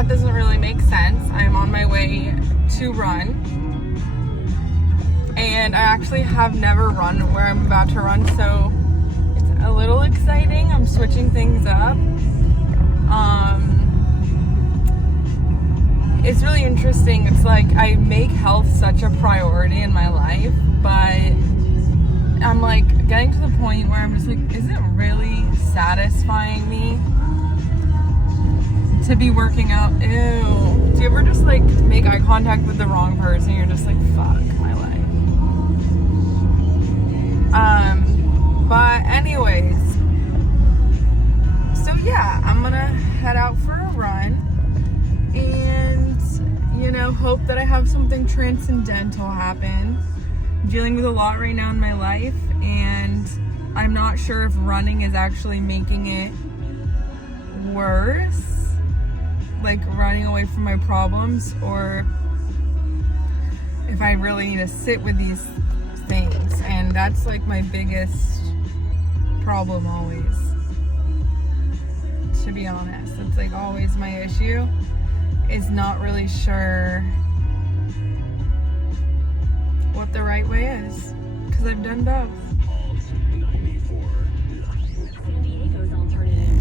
that doesn't really make sense. I'm on my way to run. And I actually have never run where I'm about to run, so it's a little exciting. I'm switching things up. It's really interesting. It's like I make health such a priority in my life, but I'm like getting to the point where I'm just like, is it really satisfying me to be working out? Ew. Do you ever just like make eye contact with the wrong person? You're just like, fuck my life. But anyways, so yeah, I'm gonna head out for a run and, you know, hope that I have something transcendental happen. I'm dealing with a lot right now in my life, and I'm not sure if running is actually making it worse, like running away from my problems, or if I really need to sit with these things. And that's like my biggest problem always, to be honest. It's like always my issue is not really sure what the right way is, because I've done both. San Diego's alternative.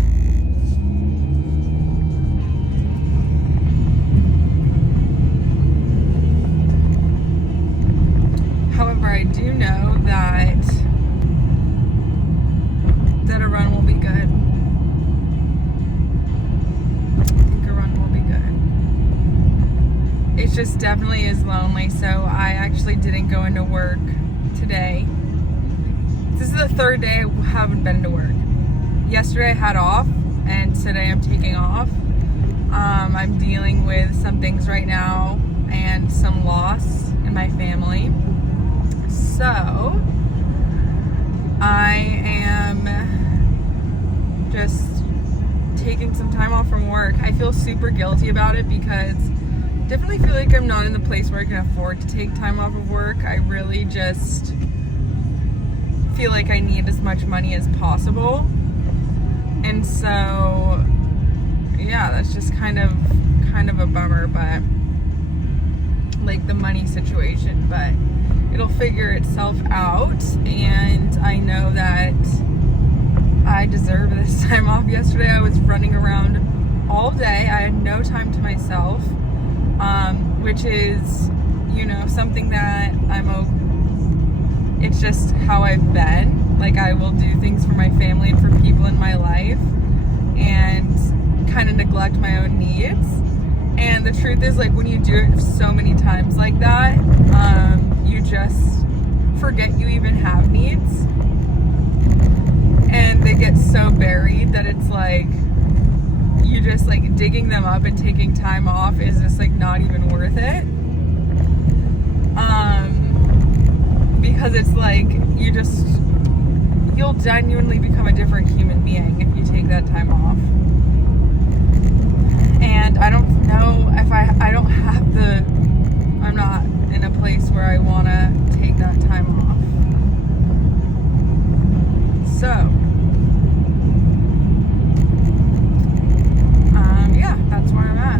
However, I do know that a run will be good. I think a run will be good. It just definitely is lonely, so I actually didn't go into work today. This is the third day I haven't been to work. Yesterday I had off, and today I'm taking off. I'm dealing with some things right now and some loss in my family. So I am just taking some time off from work. I feel super guilty about it because I definitely feel like I'm not in the place where I can afford to take time off of work. I really just feel like I need as much money as possible. And so, yeah, that's just kind of a bummer, but like the money situation, but it'll figure itself out, and I know that I deserve this time off. Yesterday I was running around all day. I had no time to myself, which is, you know, something that it's just how I've been. Like, I will do things for my family and for people in my life and kind of neglect my own needs. And the truth is, like, when you do it so many times like that, you just forget you even have needs. And they get so buried that it's like, you just like digging them up and taking time off is just like not even worth it. Because it's like, you'll genuinely become a different human being if you take that time off. And I don't know if I'm not in a place where I want to take that time off. So, yeah, that's where I'm at.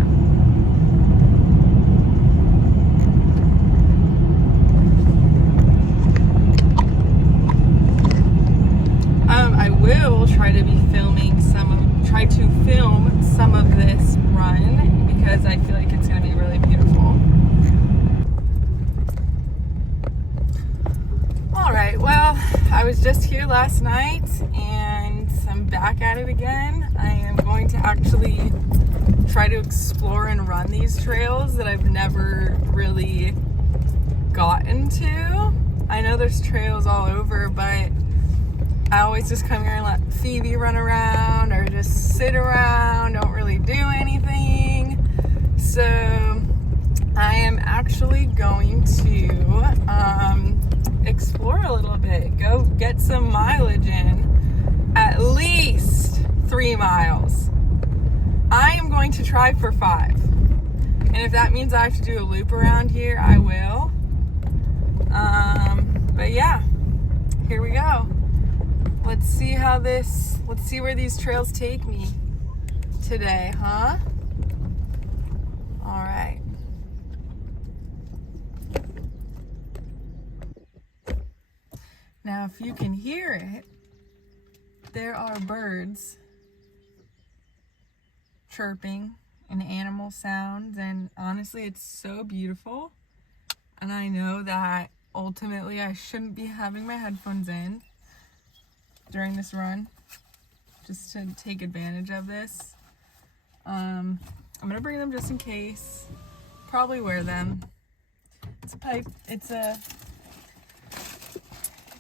I will try to film some of this run because I feel like it's going to be really beautiful. Alright, well, I was just here last night and I'm back at it again. I am going to actually try to explore and run these trails that I've never really gotten to. I know there's trails all over, but I always just come here and let Phoebe run around or just sit around, don't really do anything. So I am actually going to explore a little bit, go get some mileage in, at least 3 miles. I am going to try for 5. And if that means I have to do a loop around here, I will. But yeah, here we go. Let's see where these trails take me today, huh? All right. Now, if you can hear it, there are birds chirping and animal sounds, and honestly, it's so beautiful. And I know that ultimately I shouldn't be having my headphones in during this run, just to take advantage of this. I'm gonna bring them just in case. Probably wear them. It's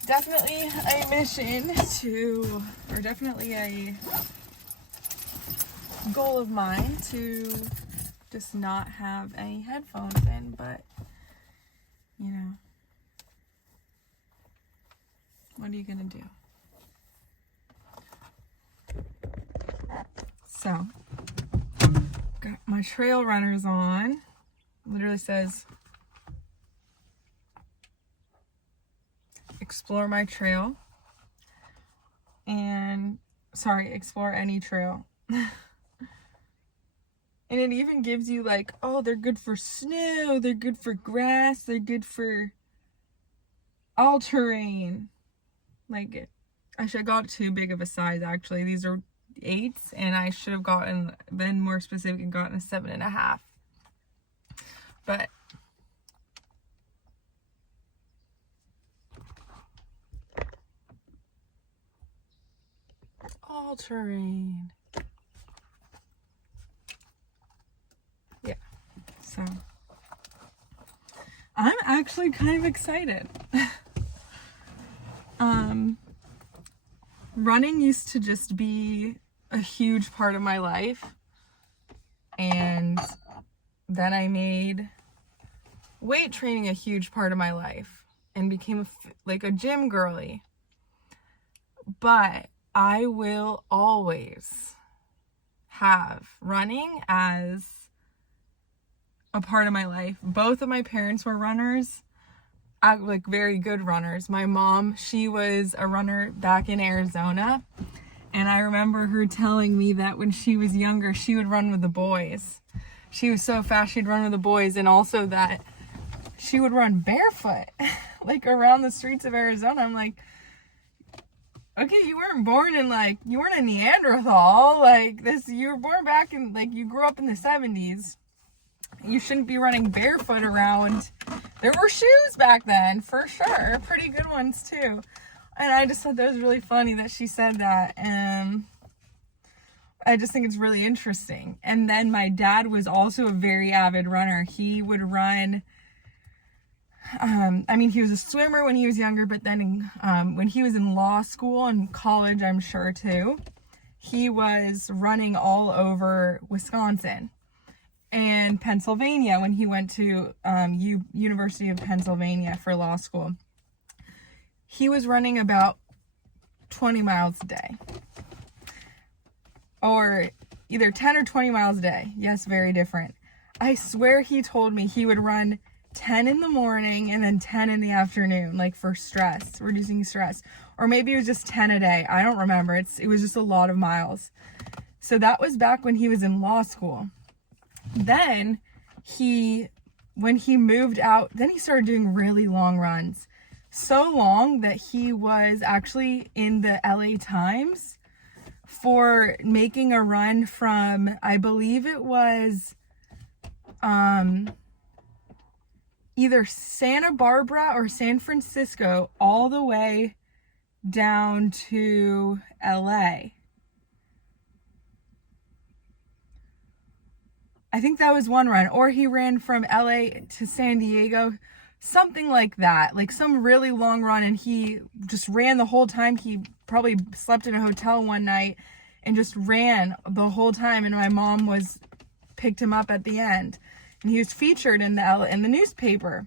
definitely a mission to, or definitely a goal of mine to just not have any headphones in, but you know, what are you gonna do? So, got my trail runners on. Literally says, explore my trail. And, sorry, explore any trail. And it even gives you like, oh, they're good for snow, they're good for grass, they're good for all terrain. Like, I should have got too big of a size actually. These are 8s, and I should have been more specific and gotten a 7.5. But all terrain. Yeah. So I'm actually kind of excited. Running used to just be a huge part of my life, and then I made weight training a huge part of my life and became like a gym girly. But I will always have running as a part of my life. Both of my parents were runners, like very good runners. My mom, she was a runner back in Arizona, and I remember her telling me that when she was younger, she would run with the boys. She was so fast, she'd run with the boys, and also that she would run barefoot, like around the streets of Arizona. I'm like, okay, you weren't born in you weren't a Neanderthal, you were born back in, you grew up in the 70s. You shouldn't be running barefoot around. There were shoes back then, for sure. Pretty good ones, too. And I just thought that was really funny that she said that. And I just think it's really interesting. And then my dad was also a very avid runner. He would run, he was a swimmer when he was younger, but then when he was in law school and college, I'm sure, too, he was running all over Wisconsin and Pennsylvania when he went to University of Pennsylvania for law school. He was running about 20 miles a day, or either 10 or 20 miles a day. Yes, very different. I swear he told me he would run 10 in the morning and then 10 in the afternoon, for stress, reducing stress. Or maybe it was just 10 a day. I don't remember. It was just a lot of miles. So that was back when he was in law school. Then when he moved out, then he started doing really long runs. So long that he was actually in the LA Times for making a run from, I believe it was either Santa Barbara or San Francisco all the way down to LA. I think that was one run. Or he ran from LA to San Diego, something like that. Some really long run, and he just ran the whole time. He probably slept in a hotel one night and just ran the whole time, and my mom picked him up at the end. And he was featured in the newspaper,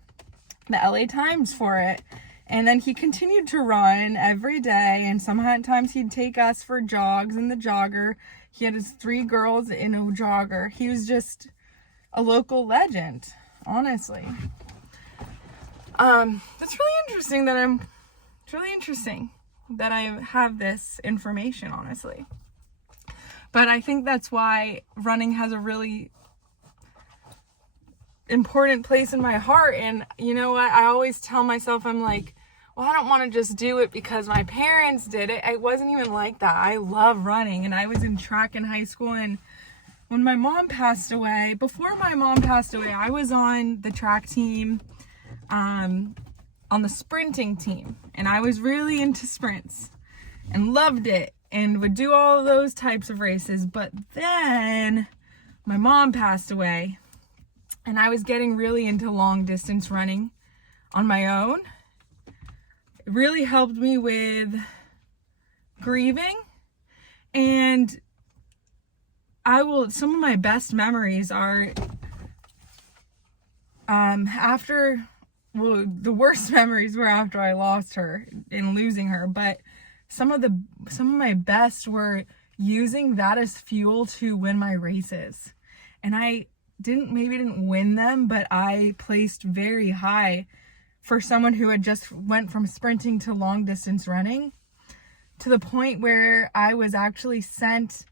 the LA Times, for it. And then he continued to run every day, and sometimes he'd take us for jogs in the jogger. He had his 3 girls in a jogger. He was just a local legend, honestly. It's really interesting that I have this information, honestly. But I think that's why running has a really important place in my heart. And you know what? I always tell myself, I'm like, well, I don't want to just do it because my parents did it. It wasn't even like that. I love running, and I was in track in high school. And when my mom passed away, before my mom passed away, I was on the track team, on the sprinting team, and I was really into sprints and loved it and would do all of those types of races. But then my mom passed away, and I was getting really into long distance running on my own. It really helped me with grieving, and some of my best memories are the worst memories were after I lost her and losing her, but some of my best were using that as fuel to win my races. And I didn't win them, but I placed very high for someone who had just went from sprinting to long distance running, to the point where I was actually sent.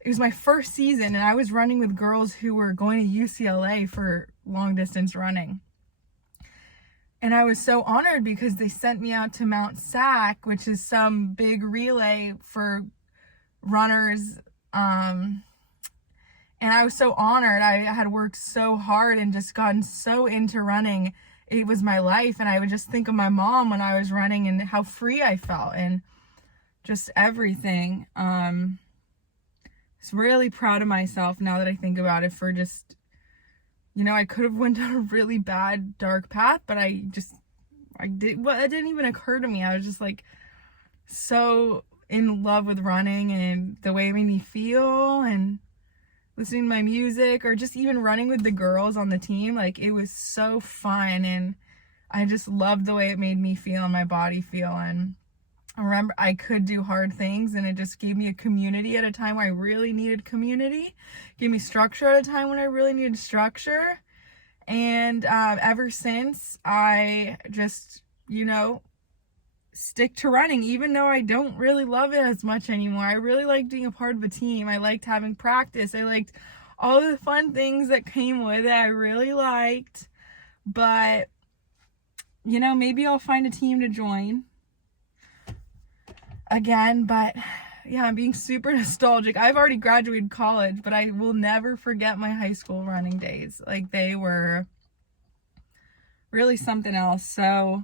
It was my first season, and I was running with girls who were going to UCLA for long distance running. And I was so honored because they sent me out to Mount SAC, which is some big relay for runners. And I was so honored. I had worked so hard and just gotten so into running. It was my life. And I would just think of my mom when I was running and how free I felt and just everything. I was really proud of myself now that I think about it for just, I could have went down a really bad, dark path, but it didn't even occur to me. I was just like so in love with running and the way it made me feel, and listening to my music, or just even running with the girls on the team. Like, it was so fun, and I just loved the way it made me feel and my body feel. And I remember I could do hard things, and it just gave me a community at a time where I really needed community. Gave me structure at a time when I really needed structure. And ever since, I just, stick to running, even though I don't really love it as much anymore. I really liked being a part of a team. I liked having practice. I liked all of the fun things that came with it. I really liked. But, maybe I'll find a team to join again. But yeah, I'm being super nostalgic. I've already graduated college, but I will never forget my high school running days. Like, they were really something else. So,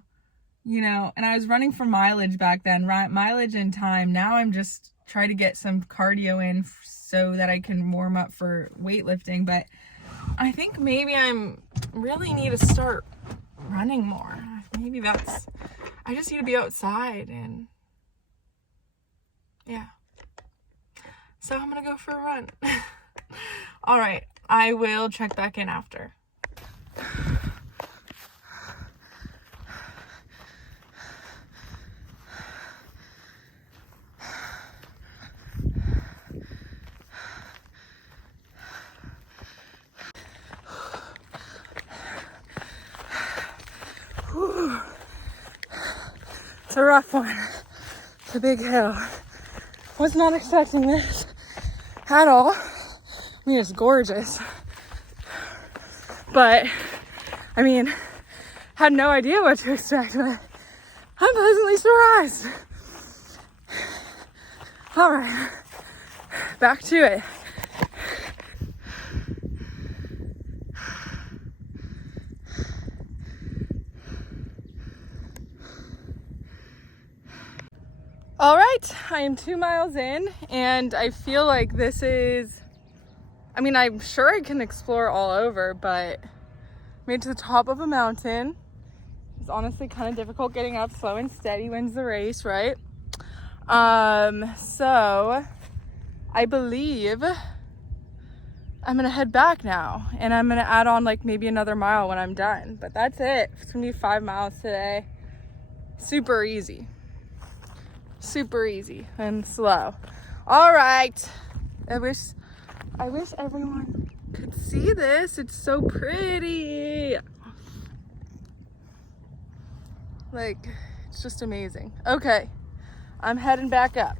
and I was running for mileage back then, mileage and time. Now I'm just trying to get some cardio in so that I can warm up for weightlifting. But I think maybe really need to start running more. Maybe I just need to be outside, and yeah. So I'm gonna go for a run. All right, I will check back in after. It's a rough one. It's a big hill. Was not expecting this at all. I mean, it's gorgeous. But, had no idea what to expect, but I'm pleasantly surprised. All right, back to it. All right, I am 2 miles in, and I feel like this is, I'm sure I can explore all over, but made it to the top of a mountain. It's honestly kind of difficult getting up. Slow and steady wins the race, right? So I believe I'm gonna head back now, and I'm gonna add on like maybe another mile when I'm done. But that's it. It's gonna be 5 miles today. Super easy. Super easy and slow. All right. I wish everyone could see this. It's so pretty. Like, it's just amazing. Okay, I'm heading back up.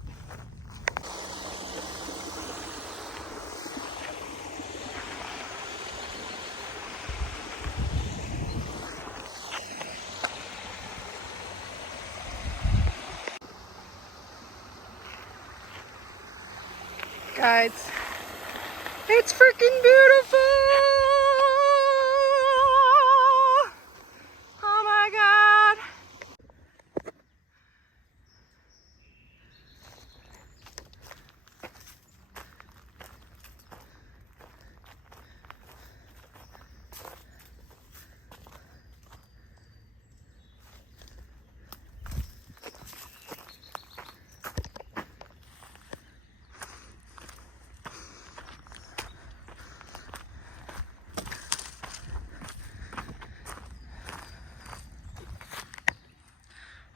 Guys, it's freaking beautiful. Oh my God.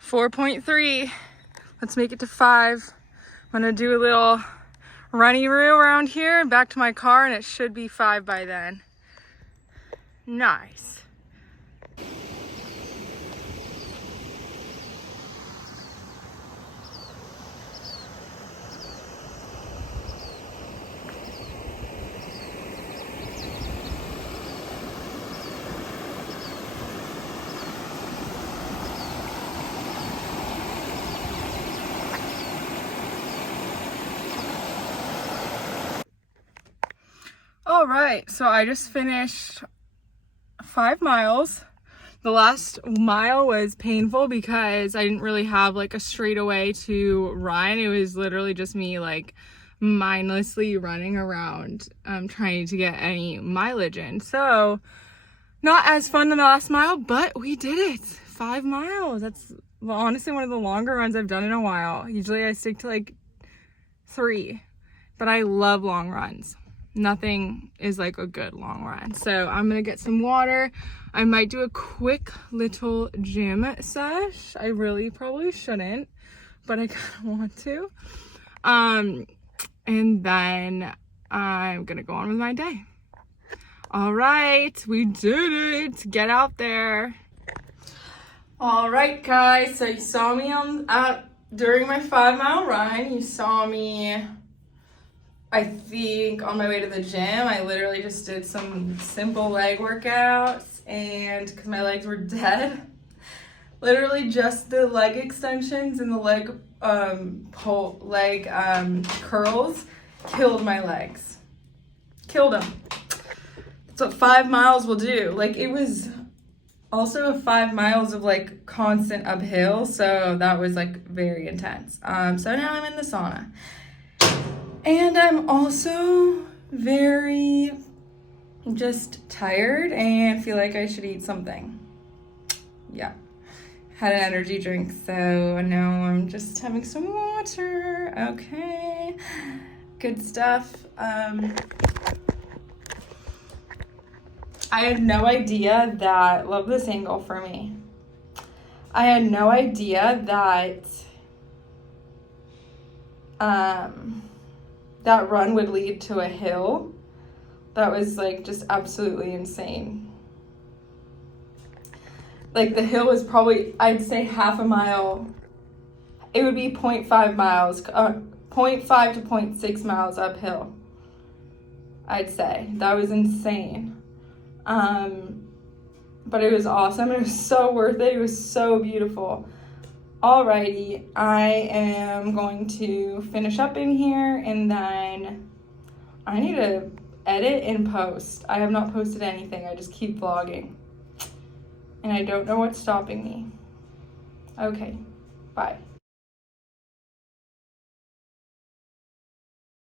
.3. Let's make it to 5. I'm gonna do a little runny-roo around here and back to my car, and it should be 5 by then. Nice. All right, so I just finished 5 miles. The last mile was painful because I didn't really have like a straightaway to run. It was literally just me like mindlessly running around trying to get any mileage in. So not as fun than the last mile, but we did it. 5 miles. That's honestly one of the longer runs I've done in a while. Usually I stick to like 3, but I love long runs. Nothing is like a good long run. So I'm gonna get some water. I might do a quick little gym sesh. I really probably shouldn't, but I kind of want to. And then I'm gonna go on with my day. All right, we did it. Get out there. All right, guys. So you saw me during my 5 mile run. You saw me, I think, on my way to the gym. I literally just did some simple leg workouts, and because my legs were dead, literally just the leg extensions and the leg curls killed my legs. Killed them. That's what 5 miles will do. Like, it was also 5 miles of like constant uphill, so that was like very intense. So now I'm in the sauna. And I'm also very just tired and feel like I should eat something. Yeah. Had an energy drink, so now I'm just having some water. Okay. Good stuff. I had no idea that, love this angle for me. I had no idea that that run would lead to a hill. That was like just absolutely insane. Like the hill was probably, I'd say half a mile. It would be 0.5 miles, 0.5 to 0.6 miles uphill. I'd say that was insane. But it was awesome. It was so worth it. It was so beautiful. Alrighty, I am going to finish up in here, and then I need to edit and post. I have not posted anything. I just keep vlogging. And I don't know what's stopping me. Okay, bye.